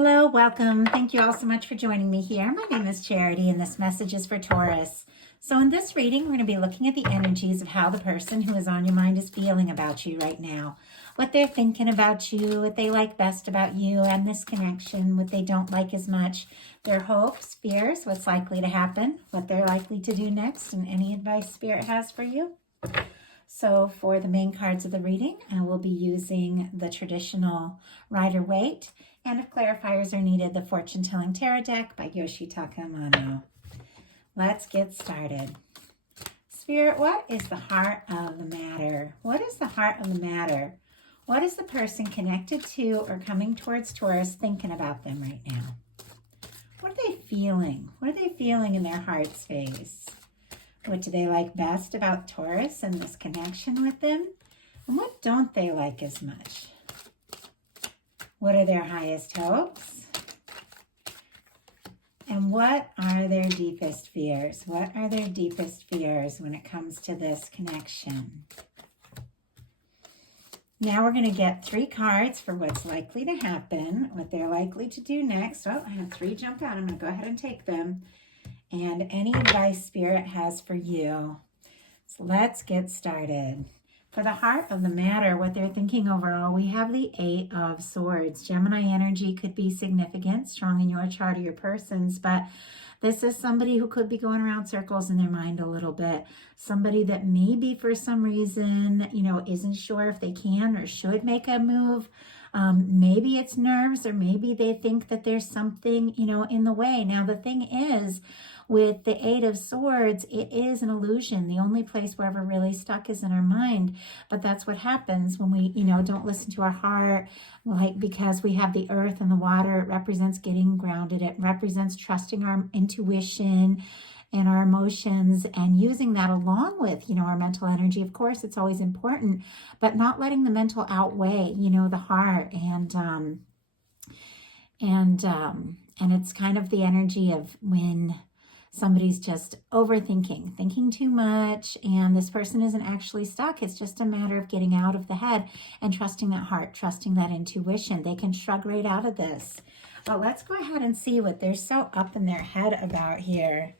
Hello, welcome. Thank you all so much for joining me here. My name is Charity and this message is for Taurus. So in this reading, we're going to be looking at the energies of how the person who is on your mind is feeling about you right now. What they're thinking about you, what they like best about you and this connection, what they don't like as much, their hopes, fears, what's likely to happen, what they're likely to do next, and any advice Spirit has for you. So for the main cards of the reading, I will be using the traditional Rider-Waite, and if clarifiers are needed, the Fortune Telling Tarot deck by Yoshitaka Amano. Let's get started. Spirit, what is the heart of the matter? What is the heart of the matter? What is the person connected to or coming towards Taurus thinking about them right now? What are they feeling? What are they feeling in their heart space? What do they like best about Taurus and this connection with them? And what don't they like as much? What are their highest hopes? And what are their deepest fears? What are their deepest fears when it comes to this connection? Now we're going to get 3 cards for what's likely to happen, what they're likely to do next. Oh, I have 3 jump out. I'm going to go ahead and take them. And any advice Spirit has for you. So let's get started. For the heart of the matter, what they're thinking overall, we have the 8 of Swords. Gemini energy could be significant, strong in your chart or your person's, but this is somebody who could be going around circles in their mind a little bit. Somebody that maybe for some reason, isn't sure if they can or should make a move. Maybe it's nerves, or maybe they think that there's something, in the way. Now, the thing is, with the 8 of Swords, it is an illusion. The only place we're ever really stuck is in our mind. But that's what happens when we, don't listen to our heart. Because we have the earth and the water, it represents getting grounded. It represents trusting our intuition and our emotions and using that along with, our mental energy. Of course, it's always important, but not letting the mental outweigh, the heart. And it's kind of the energy of when somebody's just overthinking, thinking too much, and this person isn't actually stuck. It's just a matter of getting out of the head and trusting that heart, trusting that intuition. They can shrug right out of this. But let's go ahead and see what they're so up in their head about here.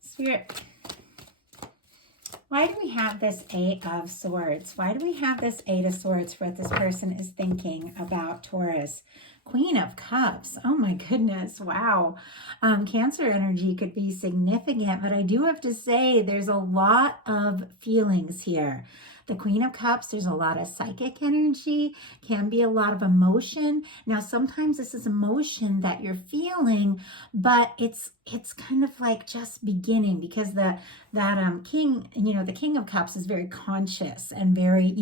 Spirit, why do we have this 8 of Swords? Why do we have this 8 of Swords for what this person is thinking about Taurus? Queen of Cups. Oh my goodness. Wow. Cancer energy could be significant, but I do have to say there's a lot of feelings here. The Queen of Cups, there's a lot of psychic energy, can be a lot of emotion. Now, sometimes this is emotion that you're feeling, but it's kind of like just beginning, because the King of Cups is very conscious and very,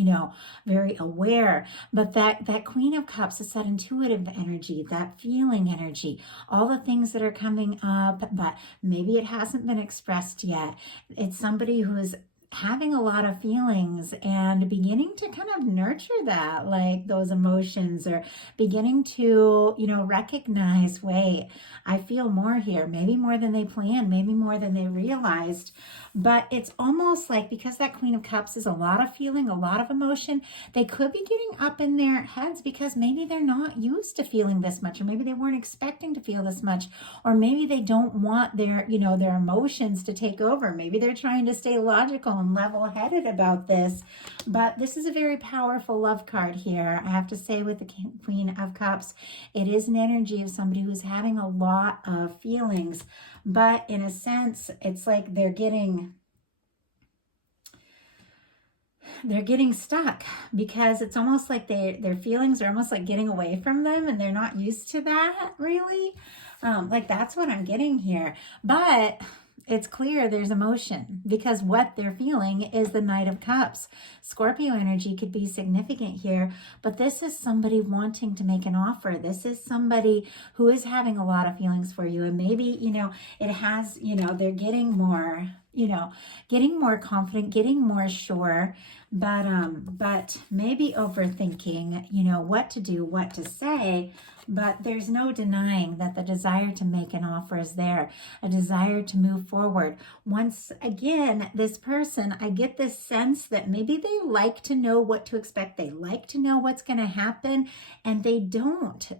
very aware. But that Queen of Cups is that intuitive energy, that feeling energy, all the things that are coming up, but maybe it hasn't been expressed yet. It's somebody who is having a lot of feelings and beginning to kind of nurture that, like those emotions, or beginning to, recognize, wait, I feel more here, maybe more than they planned, maybe more than they realized. But it's almost like, because that Queen of Cups is a lot of feeling, a lot of emotion, they could be getting up in their heads because maybe they're not used to feeling this much, or maybe they weren't expecting to feel this much, or maybe they don't want their, their emotions to take over. Maybe they're trying to stay logical and level-headed about this. But this is a very powerful love card here. I have to say, with the Queen of Cups, it is an energy of somebody who's having a lot of feelings, but in a sense, it's like they're getting stuck, because it's almost like their feelings are almost like getting away from them, and they're not used to that, really. Like, that's what I'm getting here. But it's clear there's emotion, because what they're feeling is the Knight of Cups. Scorpio energy could be significant here, but this is somebody wanting to make an offer. This is somebody who is having a lot of feelings for you, and maybe, it has, they're getting more getting more confident, getting more sure, but maybe overthinking, what to do, what to say. But there's no denying that the desire to make an offer is there, a desire to move forward. Once again, this person, I get this sense that maybe they like to know what to expect. They like to know what's going to happen, and they don't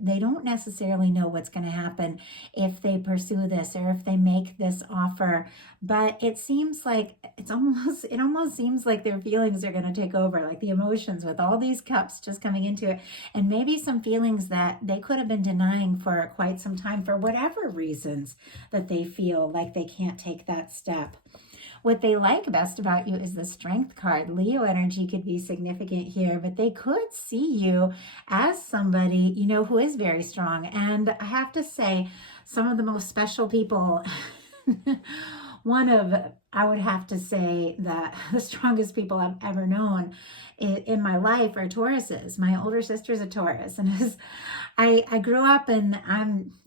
necessarily know what's going to happen if they pursue this or if they make this offer. But it seems like it almost seems like their feelings are going to take over, like the emotions with all these cups just coming into it, and maybe some feelings that they could have been denying for quite some time for whatever reasons that they feel like they can't take that step. What they like best about you is the Strength card. Leo energy could be significant here, but they could see you as somebody, who is very strong. And I have to say, some of the most special people, I would have to say that the strongest people I've ever known in my life are Tauruses. My older sister's a Taurus, and as I grew up, and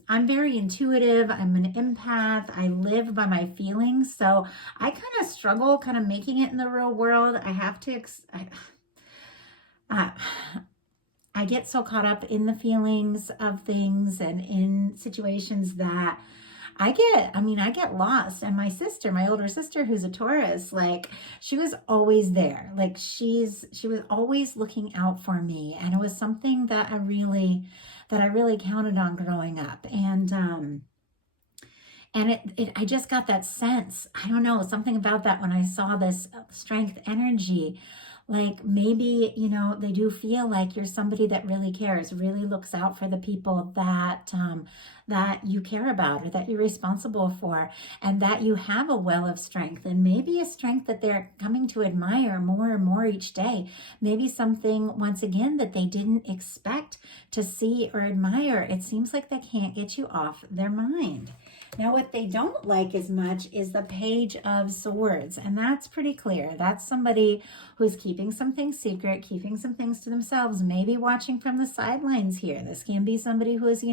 I'm very intuitive. I'm an empath. I live by my feelings, so I kind of struggle kind of making it in the real world. I have to. I get so caught up in the feelings of things and in situations that I get lost. And my older sister, who's a Taurus, like, she was always there. Like, she was always looking out for me. And it was something that I really counted on growing up. And I just got that sense. I don't know, something about that when I saw this Strength energy. Like, maybe, they do feel like you're somebody that really cares, really looks out for the people that you care about or that you're responsible for, and that you have a well of strength, and maybe a strength that they're coming to admire more and more each day. Maybe something, once again, that they didn't expect to see or admire. It seems like they can't get you off their mind. Now, what they don't like as much is the Page of Swords, and that's pretty clear. That's somebody who's keeping some things secret, keeping some things to themselves, maybe watching from the sidelines here. This can be somebody who is,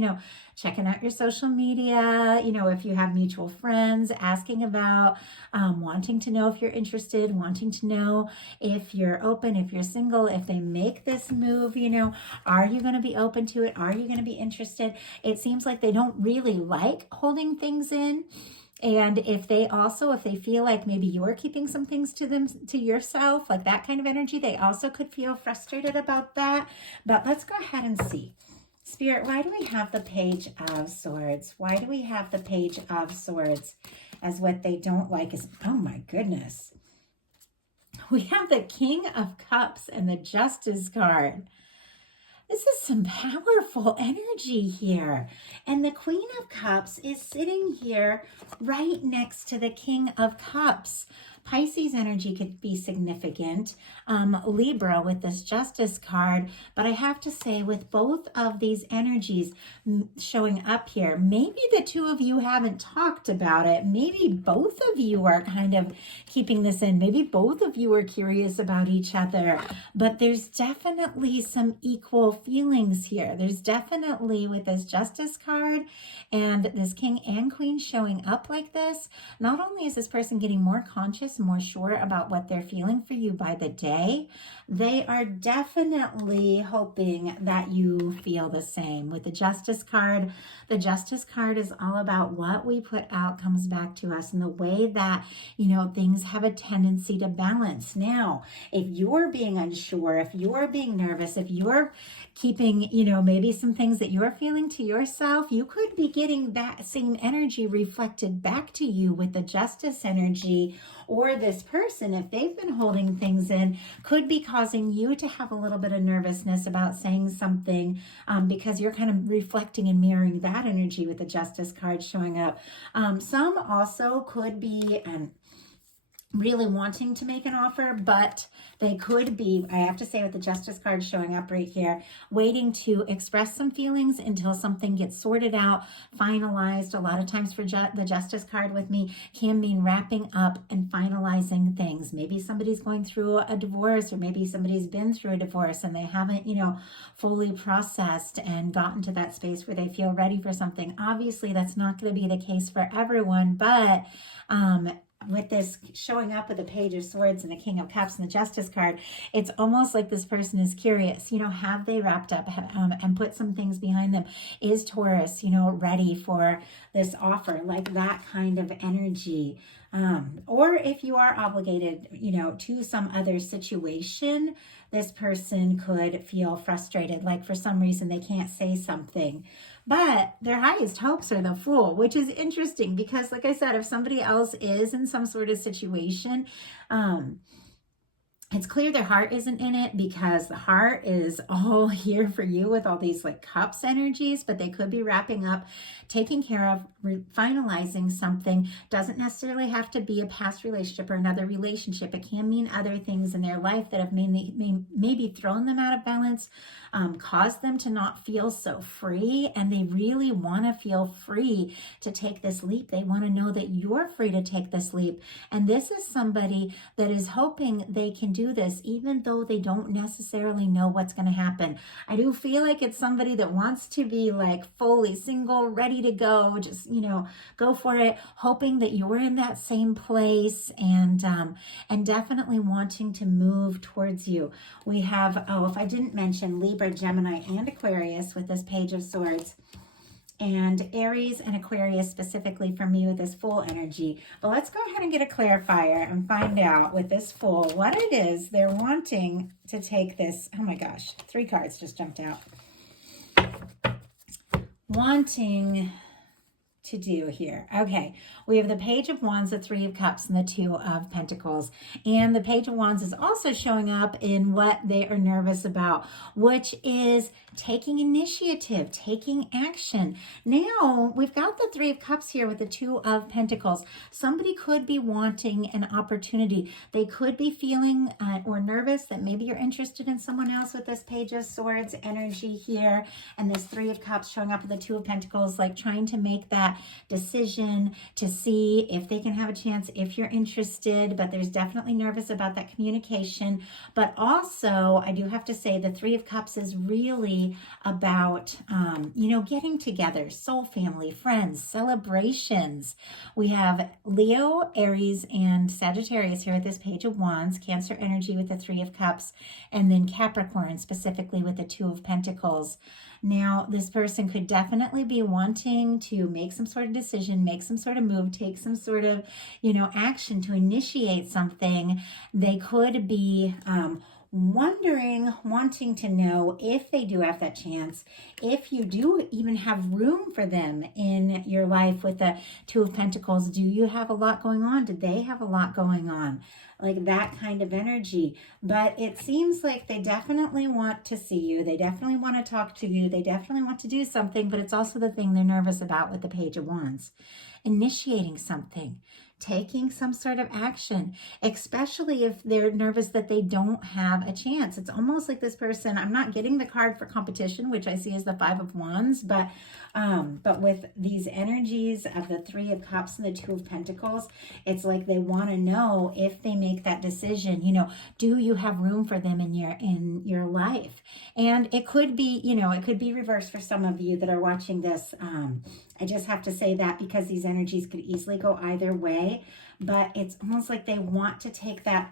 checking out your social media, if you have mutual friends, asking about, wanting to know if you're interested, wanting to know if you're open, if you're single, if they make this move, are you going to be open to it? Are you going to be interested? It seems like they don't really like holding things in. And if they feel like maybe you're keeping some things to yourself, like that kind of energy, they also could feel frustrated about that. But let's go ahead and see. Spirit, why do we have the Page of Swords? Why do we have the Page of Swords as what they don't like is, oh my goodness. We have the King of Cups and the Justice card. This is some powerful energy here. And the Queen of Cups is sitting here right next to the King of Cups. Pisces energy could be significant. Libra with this Justice card. But I have to say, with both of these energies showing up here, maybe the two of you haven't talked about it. Maybe both of you are kind of keeping this in. Maybe both of you are curious about each other. But there's definitely some equal feelings here. There's definitely, with this Justice card and this King and Queen showing up like this, not only is this person getting more conscious, more sure about what they're feeling for you by the day, they are definitely hoping that you feel the same. With the Justice card is all about what we put out comes back to us, and the way that, things have a tendency to balance. Now, if you're being unsure, if you're being nervous, if you're keeping, maybe some things that you're feeling to yourself, you could be getting that same energy reflected back to you with the Justice energy. Or this person, if they've been holding things in, could be causing you to have a little bit of nervousness about saying something, because you're kind of reflecting and mirroring that energy with the Justice card showing up. Some also could be really wanting to make an offer, but they could be, I have to say, with the Justice card showing up right here, waiting to express some feelings until something gets sorted out, finalized. A lot of times for the Justice card with me can mean wrapping up and finalizing things. Maybe somebody's going through a divorce, or maybe somebody's been through a divorce and they haven't, fully processed and gotten to that space where they feel ready for something. Obviously, that's not going to be the case for everyone, but with this showing up with the Page of Swords and the King of Cups and the Justice card, it's almost like this person is curious, you know, have they wrapped up and put some things behind them? Is Taurus, you know, ready for this offer? Like that kind of energy. Or if you are obligated, you know, to some other situation, this person could feel frustrated, like for some reason they can't say something. But their highest hopes are the Fool, which is interesting because, like I said, if somebody else is in some sort of situation, it's clear their heart isn't in it because the heart is all here for you with all these like cups energies, but they could be wrapping up, taking care of, finalizing something. Doesn't necessarily have to be a past relationship or another relationship. It can mean other things in their life that have maybe thrown them out of balance, caused them to not feel so free, and they really want to feel free to take this leap. They want to know that you're free to take this leap. And this is somebody that is hoping they can do this even though they don't necessarily know what's going to happen. I do feel like it's somebody that wants to be like fully single, ready to go, just, you know, go for it, hoping that you're in that same place, and definitely wanting to move towards you. We have, oh, if I didn't mention Libra, Gemini, and Aquarius with this Page of Swords, and Aries and Aquarius specifically for me with this Fool energy. But let's go ahead and get a clarifier and find out with this Fool what it is they're wanting to take this. Oh my gosh, 3 cards just jumped out. Wanting to do here. Okay, we have the Page of Wands, the 3 of Cups, and the 2 of Pentacles. And the Page of Wands is also showing up in what they are nervous about, which is taking initiative, taking action. Now, we've got the 3 of Cups here with the 2 of Pentacles. Somebody could be wanting an opportunity. They could be feeling or nervous that maybe you're interested in someone else with this Page of Swords energy here, and this 3 of Cups showing up with the 2 of Pentacles, like trying to make that decision to see if they can have a chance, if you're interested, but there's definitely nervous about that communication. But also, I do have to say the 3 of Cups is really about, you know, getting together, soul family, friends, celebrations. We have Leo, Aries, and Sagittarius here with this Page of Wands, Cancer energy with the 3 of Cups, and then Capricorn specifically with the 2 of Pentacles. Now, this person could definitely be wanting to make some sort of decision, make some sort of move, take some sort of, you know, action to initiate something. They could be wanting to know if they do have that chance, if you do even have room for them in your life with the 2 of Pentacles. Do you have a lot going on? Do they have a lot going on? Like that kind of energy. But it seems like they definitely want to see you. They definitely want to talk to you. They definitely want to do something, but it's also the thing they're nervous about with the Page of Wands. Initiating something, taking some sort of action, especially if they're nervous that they don't have a chance. It's almost like this person, I'm not getting the card for competition, which I see as the 5 of Wands, but with these energies of the 3 of Cups and the 2 of Pentacles, it's like they want to know if they make that decision, you know, do you have room for them in your life? And it could be, you know, it could be reversed for some of you that are watching this. I just have to say that because these energies could easily go either way, but it's almost like they want to take that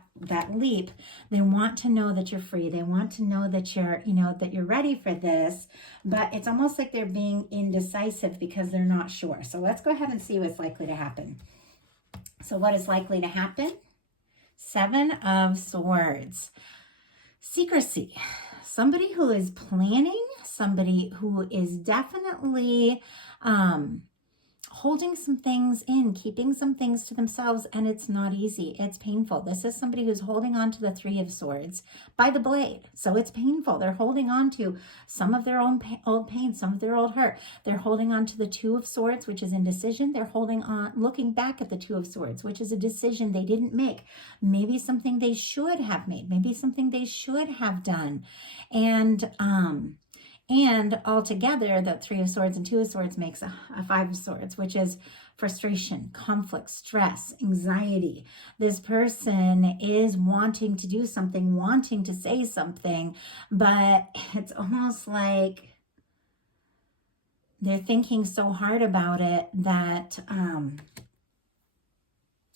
leap. They want to know that you're free. They want to know that you're, you know, that you're ready for this, but it's almost like they're being indecisive because they're not sure. So let's go ahead and see what's likely to happen. So what is likely to happen? 7 of Swords. Secrecy. Somebody who is planning, somebody who is definitely holding some things in, keeping some things to themselves, and it's not easy. It's painful. This is somebody who's holding on to the 3 of Swords by the blade. So it's painful. They're holding on to some of their own old pain, some of their old hurt. They're holding on to the 2 of Swords, which is indecision. They're holding on, looking back at the 2 of Swords, which is a decision they didn't make. Maybe something they should have made. Maybe something they should have done. And altogether, the 3 of Swords and 2 of Swords makes a 5 of Swords, which is frustration, conflict, stress, anxiety. This person is wanting to do something, wanting to say something, but it's almost like they're thinking so hard about it that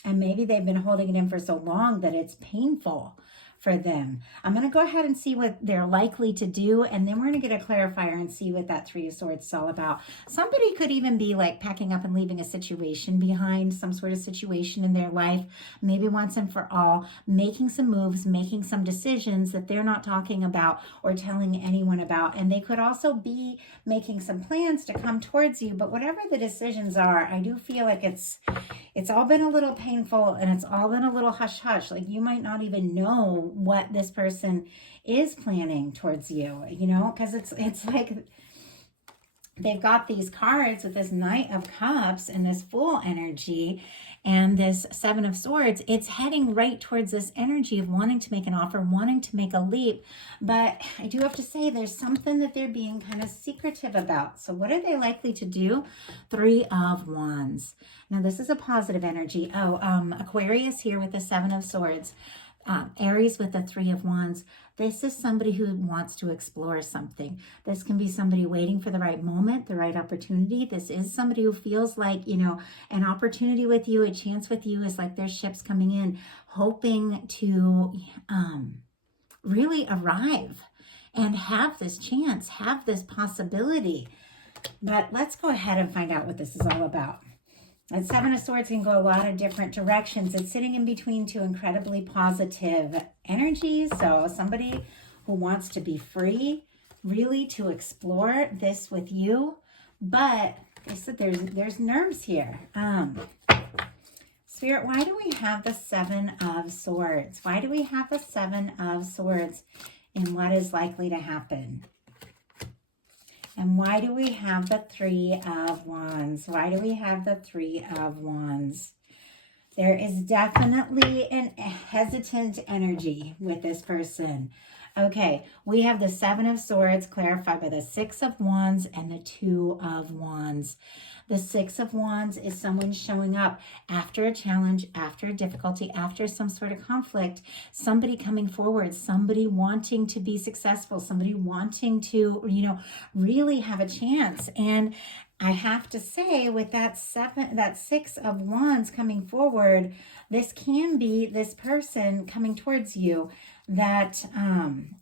And maybe they've been holding it in for so long that it's painful for them. I'm going to go ahead and see what they're likely to do, and then we're going to get a clarifier and see what that Three of Swords is all about. Somebody could even be like packing up and leaving a situation behind, some sort of situation in their life, maybe once and for all, making some moves, making some decisions that they're not talking about or telling anyone about. And they could also be making some plans to come towards you, but whatever the decisions are, I do feel like it's all been a little painful, and it's all been a little hush-hush. Like you might not even know what this person is planning towards you, you know, because it's like they've got these cards with this Knight of Cups and this Fool energy and this Seven of Swords. It's heading right towards this energy of wanting to make an offer, wanting to make a leap. But I do have to say there's something that they're being kind of secretive about. So what are they likely to do? Three of Wands. Now this is a positive energy. Aquarius here with the Seven of Swords. Aries with the Three of Wands. This is somebody who wants to explore something. This can be somebody waiting for the right moment, the right opportunity. This is somebody who feels like, you know, an opportunity with you, a chance with you is like their ships coming in, hoping to really arrive and have this chance, have this possibility. But let's go ahead and find out what this is all about. And Seven of Swords can go a lot of different directions. It's sitting in between two incredibly positive energies. So somebody who wants to be free, really to explore this with you. But I said there's nerves here. Spirit, why do we have the Seven of Swords? Why do we have the Seven of Swords in what is likely to happen? And why do we have the Three of Wands? Why do we have the Three of Wands? There is definitely an hesitant energy with this person. Okay, we have the Seven of Swords clarified by the Six of Wands and the Two of Wands. The Six of Wands is someone showing up after a challenge, after a difficulty, after some sort of conflict, somebody coming forward, somebody wanting to be successful, somebody wanting to, you know, really have a chance. And I have to say, with that Six of Wands coming forward, this can be this person coming towards you that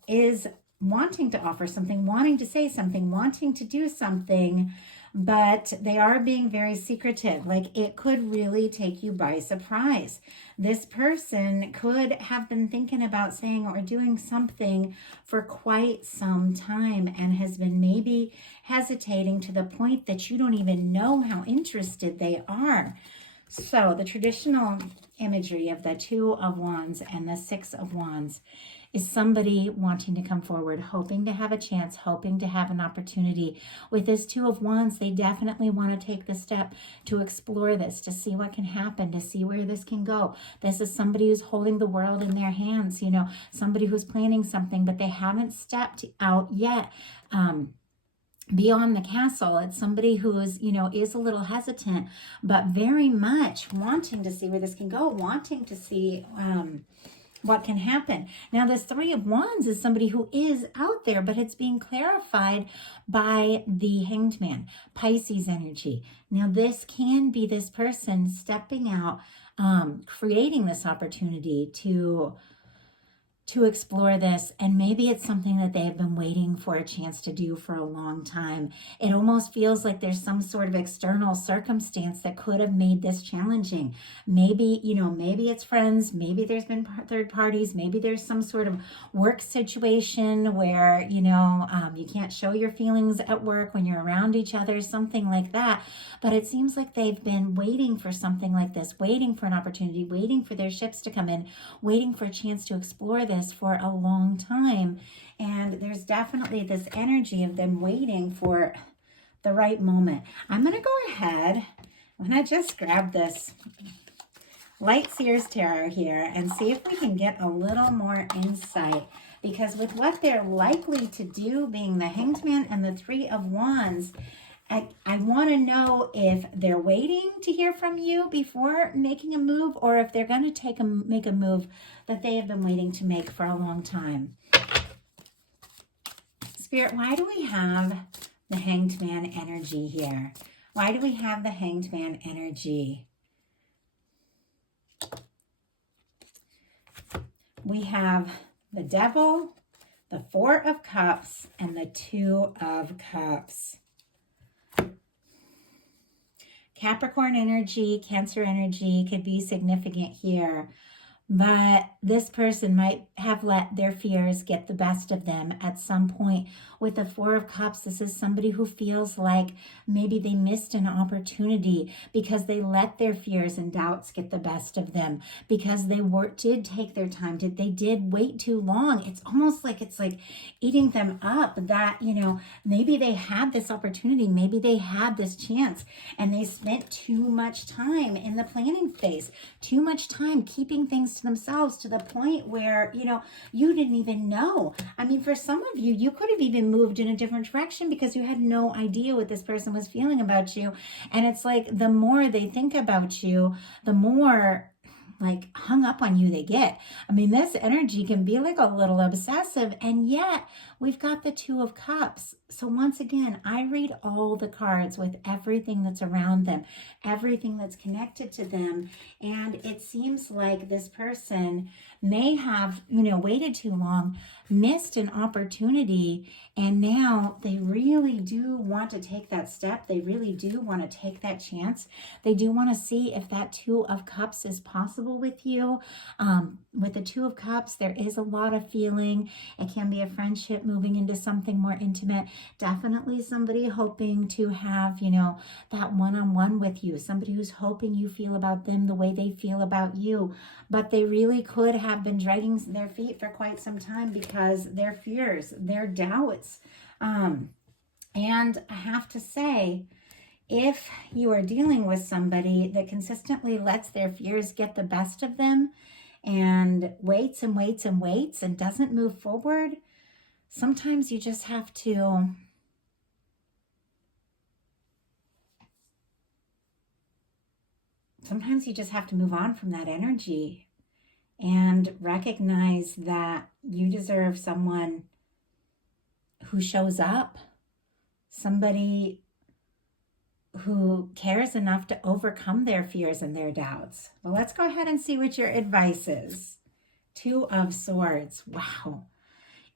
is wanting to offer something, wanting to say something, wanting to do something, but they are being very secretive. Like it could really take you by surprise. This person could have been thinking about saying or doing something for quite some time and has been maybe hesitating to the point that you don't even know how interested they are. So the traditional imagery of the Two of Wands and the Six of Wands is somebody wanting to come forward, hoping to have a chance, hoping to have an opportunity. With this Two of Wands, they definitely want to take the step to explore this, to see what can happen, to see where this can go. This is somebody who's holding the world in their hands, you know, somebody who's planning something, but they haven't stepped out yet. Beyond the castle. It's somebody who is, you know, is a little hesitant, but very much wanting to see where this can go, wanting to see what can happen. Now, this Three of Wands is somebody who is out there, but it's being clarified by the Hanged Man, Pisces energy. Now, this can be this person stepping out, creating this opportunity to explore this, and maybe it's something that they have been waiting for a chance to do for a long time. It almost feels like there's some sort of external circumstance that could have made this challenging. Maybe, you know, maybe it's friends, maybe there's been third parties, maybe there's some sort of work situation where, you know, you can't show your feelings at work when you're around each other, something like that. But it seems like they've been waiting for something like this, waiting for an opportunity, waiting for their ships to come in, waiting for a chance to explore this for a long time. And there's definitely this energy of them waiting for the right moment. I'm going to go ahead, I'm going to just grab this Light Seers Tarot here and see if we can get a little more insight, because with what they're likely to do, being the Hanged Man and the Three of Wands, I want to know if they're waiting to hear from you before making a move, or if they're going to make a move that they have been waiting to make for a long time. Spirit, why do we have the Hanged Man energy here? Why do we have the Hanged Man energy? we have the Devil, the Four of Cups, and the Two of Cups. Capricorn energy, Cancer energy could be significant here. But this person might have let their fears get the best of them at some point. With the Four of Cups, this is somebody who feels like maybe they missed an opportunity because they let their fears and doubts get the best of them, because they did take their time, they did wait too long. It's almost like it's like eating them up, that, you know, maybe they had this opportunity, maybe they had this chance, and they spent too much time in the planning phase, too much time keeping things to themselves, to the point where, you know, you didn't even know. I mean, for some of you, you could have even moved in a different direction because you had no idea what this person was feeling about you. And it's like the more they think about you, the more like hung up on you they get. I mean, this energy can be like a little obsessive, and yet we've got the Two of Cups. So once again, I read all the cards with everything that's around them, everything that's connected to them. And it seems like this person may have, you know, waited too long, missed an opportunity, and now they really do want to take that step. They really do want to take that chance. They do want to see if that Two of Cups is possible with you. With the Two of Cups, there is a lot of feeling. It can be a friendship moving into something more intimate. Definitely somebody hoping to have, you know, that one-on-one with you. Somebody who's hoping you feel about them the way they feel about you. But they really could have been dragging their feet for quite some time because their fears, their doubts. And I have to say, if you are dealing with somebody that consistently lets their fears get the best of them and waits and waits and waits and doesn't move forward, sometimes you just have to move on from that energy and recognize that you deserve someone who shows up, somebody who cares enough to overcome their fears and their doubts. Well, let's go ahead and see what your advice is. Two of Swords. Wow.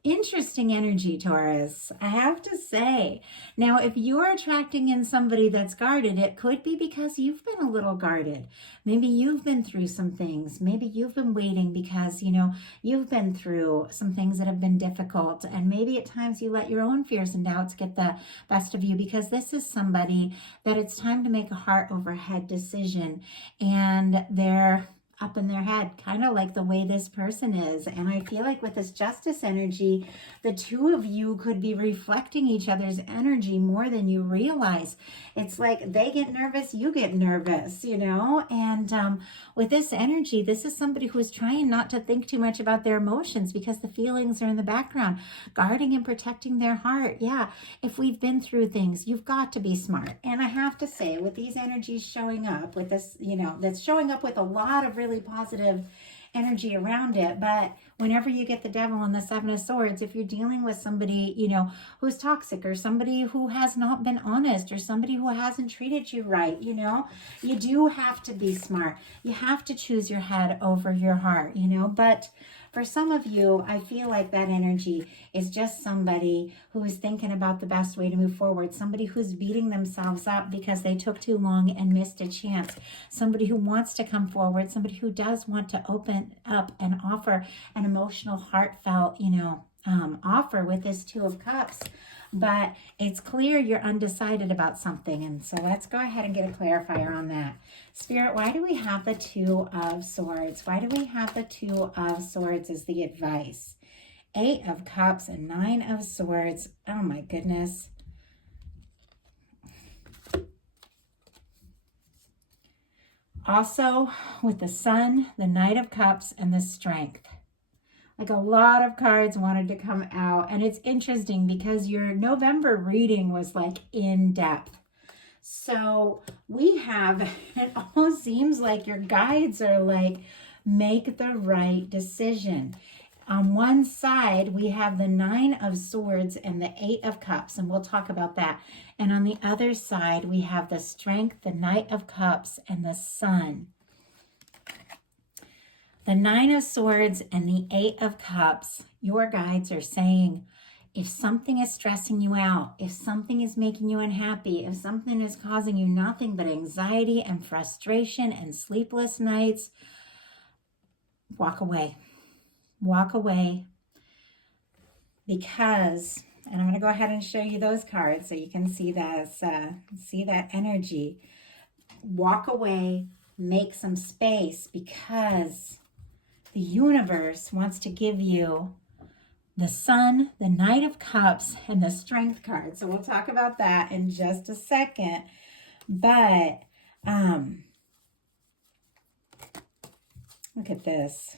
Interesting energy, Taurus, I have to say. Now, if you're attracting in somebody that's guarded, it could be because you've been a little guarded. Maybe you've been through some things. Maybe you've been waiting because, you know, you've been through some things that have been difficult. And maybe at times you let your own fears and doubts get the best of you, because this is somebody that it's time to make a heart over head decision. And they're up in their head, kind of like the way this person is. And I feel like with this Justice energy, the two of you could be reflecting each other's energy more than you realize. It's like they get nervous, you get nervous, you know? And with this energy, this is somebody who is trying not to think too much about their emotions because the feelings are in the background, guarding and protecting their heart. Yeah, if we've been through things, you've got to be smart. And I have to say, with these energies showing up, with this, you know, that's showing up with a lot of really positive energy around it. But whenever you get the Devil and the Seven of Swords, if you're dealing with somebody, you know, who's toxic, or somebody who has not been honest, or somebody who hasn't treated you right, you know, you do have to be smart. You have to choose your head over your heart, you know. But for some of you, I feel like that energy is just somebody who is thinking about the best way to move forward. Somebody who's beating themselves up because they took too long and missed a chance. Somebody who wants to come forward. Somebody who does want to open up and offer an emotional, heartfelt, you know, offer with this Two of Cups. But it's clear you're undecided about something. And so let's go ahead and get a clarifier on that. Spirit, why do we have the Two of Swords? Why do we have the Two of Swords as the advice? Eight of Cups and Nine of Swords. Oh my goodness. Also with the Sun, the Knight of Cups, and the Strength. Like a lot of cards wanted to come out. And it's interesting because your November reading was like in depth. So we have, it almost seems like your guides are like, make the right decision. On one side, we have the Nine of Swords and the Eight of Cups, and we'll talk about that. And on the other side, we have the Strength, the Knight of Cups, and the Sun. The Nine of Swords and the Eight of Cups, your guides are saying, if something is stressing you out, if something is making you unhappy, if something is causing you nothing but anxiety and frustration and sleepless nights, walk away. Walk away. Because, and I'm going to go ahead and show you those cards so you can see that energy. Walk away, make some space, because the universe wants to give you the Sun, the Knight of Cups, and the Strength card. So we'll talk about that in just a second. But look at this.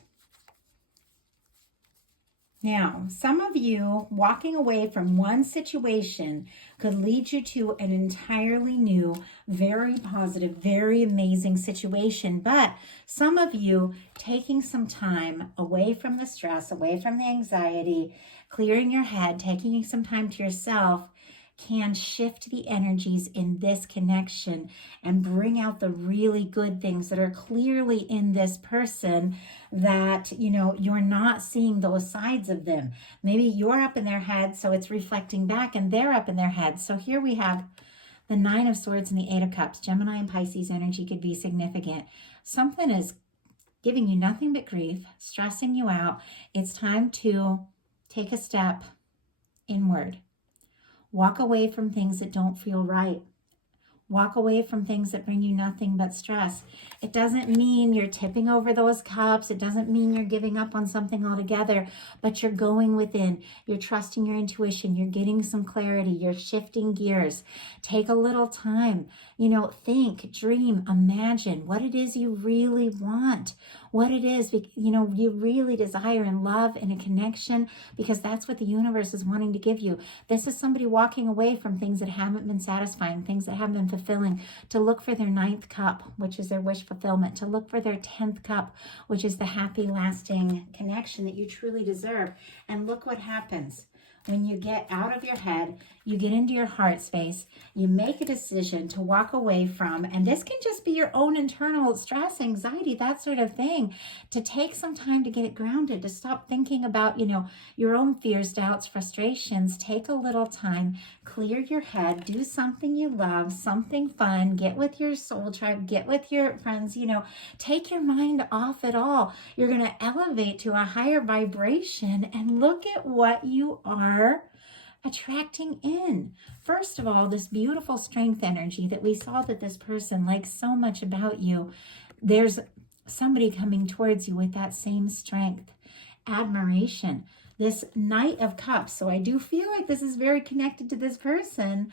Now, some of you walking away from one situation could lead you to an entirely new, very positive, very amazing situation. But some of you taking some time away from the stress, away from the anxiety, clearing your head, taking some time to yourself, can shift the energies in this connection and bring out the really good things that are clearly in this person that, you know, you're not seeing those sides of them. Maybe you're up in their head, so it's reflecting back, and they're up in their head. So here we have the Nine of Swords and the Eight of Cups. Gemini and Pisces energy could be significant. Something is giving you nothing but grief, stressing you out. It's time to take a step inward. Walk away from things that don't feel right. Walk away from things that bring you nothing but stress. It doesn't mean you're tipping over those cups. It doesn't mean you're giving up on something altogether, but you're going within. You're trusting your intuition. You're getting some clarity. You're shifting gears. Take a little time. You know, think, dream, imagine what it is you really want. What it is, you know, you really desire in love and a connection, because that's what the universe is wanting to give you. This is somebody walking away from things that haven't been satisfying, things that haven't been fulfilling, to look for their ninth cup, which is their wish fulfillment, to look for their 10th cup, which is the happy, lasting connection that you truly deserve. And look what happens. When you get out of your head, you get into your heart space, you make a decision to walk away from, and this can just be your own internal stress, anxiety, that sort of thing, to take some time to get it grounded, to stop thinking about, you know, your own fears, doubts, frustrations. Take a little time, clear your head, do something you love, something fun, get with your soul tribe, get with your friends, you know, take your mind off it all. You're going to elevate to a higher vibration, and look at what you are attracting in. First of all, this beautiful strength energy that we saw that this person likes so much about you. There's somebody coming towards you with that same strength. Admiration. This Knight of Cups. So I do feel like this is very connected to this person.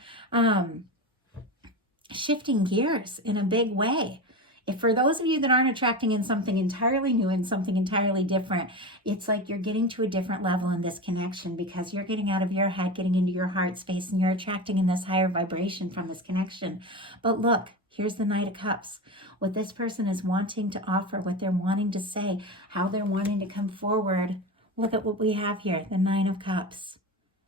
Shifting gears in a big way. If for those of you that aren't attracting in something entirely new and something entirely different, it's like you're getting to a different level in this connection, because you're getting out of your head, getting into your heart space, and you're attracting in this higher vibration from this connection. But look, here's the Knight of Cups. What this person is wanting to offer, what they're wanting to say, how they're wanting to come forward. Look at what we have here, the Nine of Cups.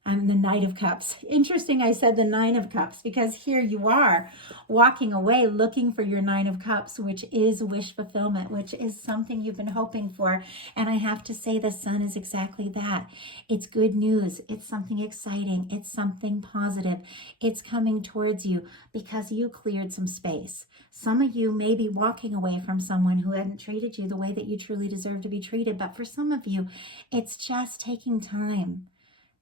The Knight of Cups. Interesting, I said the Nine of Cups, because here you are walking away looking for your Nine of Cups, which is wish fulfillment, which is something you've been hoping for. And I have to say the Sun is exactly that. It's good news. It's something exciting. It's something positive. It's coming towards you because you cleared some space. Some of you may be walking away from someone who hadn't treated you the way that you truly deserve to be treated. But for some of you, it's just taking time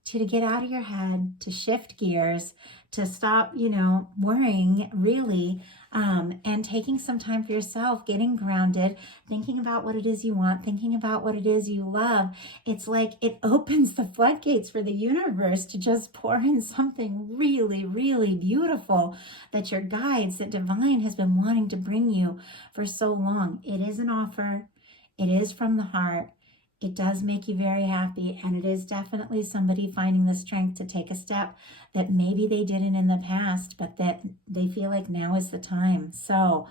to get out of your head, to shift gears, to stop, you know, worrying really, and taking some time for yourself, getting grounded, thinking about what it is you want, thinking about what it is you love. It's like it opens the floodgates for the universe to just pour in something really, really beautiful that your guides, that divine has been wanting to bring you for so long. It is an offer. It is from the heart. It does make you very happy, and it is definitely somebody finding the strength to take a step that maybe they didn't in the past, but that they feel like now is the time. So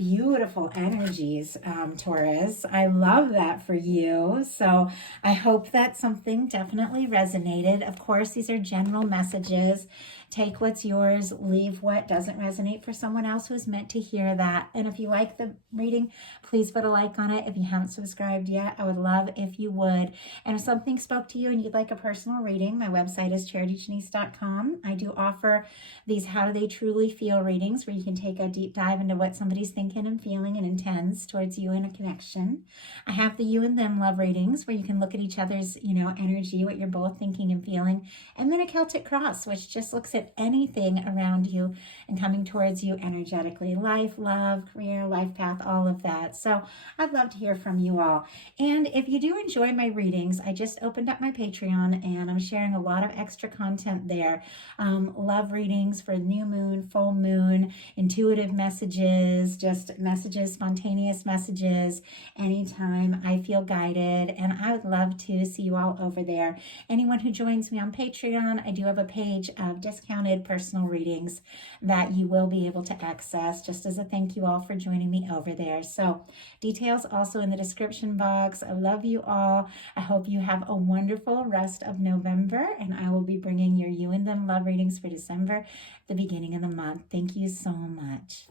Beautiful energies, Taurus. I love that for you. So I hope that something definitely resonated. Of course, these are general messages. Take what's yours, leave what doesn't resonate for someone else who's meant to hear that. And if you like the reading, please put a like on it. If you haven't subscribed yet, I would love if you would. And if something spoke to you and you'd like a personal reading, my website is charityjanice.com. I do offer these How Do They Truly Feel readings where you can take a deep dive into what somebody's thinking and feeling and intends towards you in a connection. I have the You and Them love readings where you can look at each other's, energy, what you're both thinking and feeling. And then a Celtic Cross, which just looks at anything around you and coming towards you energetically. Life, love, career, life path, all of that. So I'd love to hear from you all. And if you do enjoy my readings, I just opened up my Patreon and I'm sharing a lot of extra content there. Love readings for new moon, full moon, intuitive messages, just messages, spontaneous messages, anytime I feel guided. And I would love to see you all over there. Anyone who joins me on Patreon, I do have a page of discounted personal readings that you will be able to access just as a thank you all for joining me over there. So details also in the description box. I love you all. I hope you have a wonderful rest of November, and I will be bringing your You and Them love readings for December, the beginning of the month. Thank you so much.